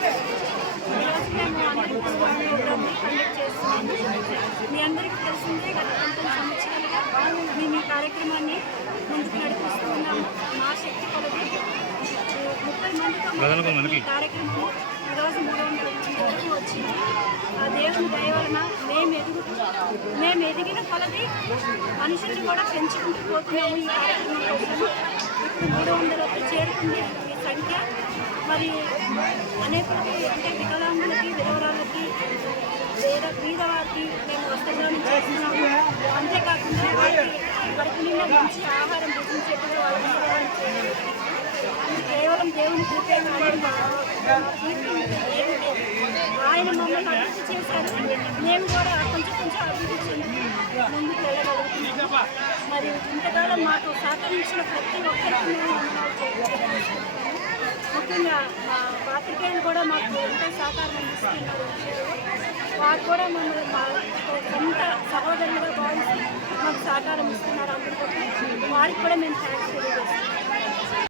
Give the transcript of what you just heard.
ఈరోజు మేము అందరికీ ప్రోగ్రామ్ని కండక్ట్ చేస్తున్నాము. మీ అందరికీ తెలిసిందే గత 19 సంవత్సరాలుగా మేము ఈ కార్యక్రమాన్ని ముందుకు నడిపిస్తూ ఉన్నాము. మా శక్తి కొలది 30 మందితో ఈ కార్యక్రమం ఈరోజు 300 మంది వరకు వచ్చింది. ఆ దేవుని దయ వలన మేము ఎదిగిన కొలది మనుషుల్ని కూడా పెంచుకుంటూ పోతున్నాము. ఈ కార్యక్రమం కోసం ఇప్పుడు 300 చేరుకుంది ఈ సంఖ్య. మరి అనేకులకి అంటే వికలాంగులకి, విధవరాలకి, పేదవారికి మేము వస్త్రదానం చేస్తున్నాము. అంతేకాకుండా వారికి కడుపు నిండా మంచి ఆహారం భుజించేట్టుగా వాళ్ళకి కేవలం దేవుని కృపే కానీ ఆయన మమ్మల్ని అభివృద్ధి చేశారు. మేము కూడా కొంచెం అభివృద్ధి చెంది ముందుకు వెళ్ళగలుగుతున్నాము. మరి ఇంతకాలం మాకు సహకరించిన ప్రతి ఒక్కరికి మేము ముఖ్యంగా మా పాత్రికేయులు కూడా మాకు ఎంతో సహకారం అందిస్తున్నారు. వారు కూడా మమ్మల్ని మా సొంత సహోదరులుగా భావిస్తూ మాకు సహకారం ఇస్తున్నారు. అందరికీ వారికి కూడా మేము థ్యాంక్స్ తెలియజేస్తున్నాం.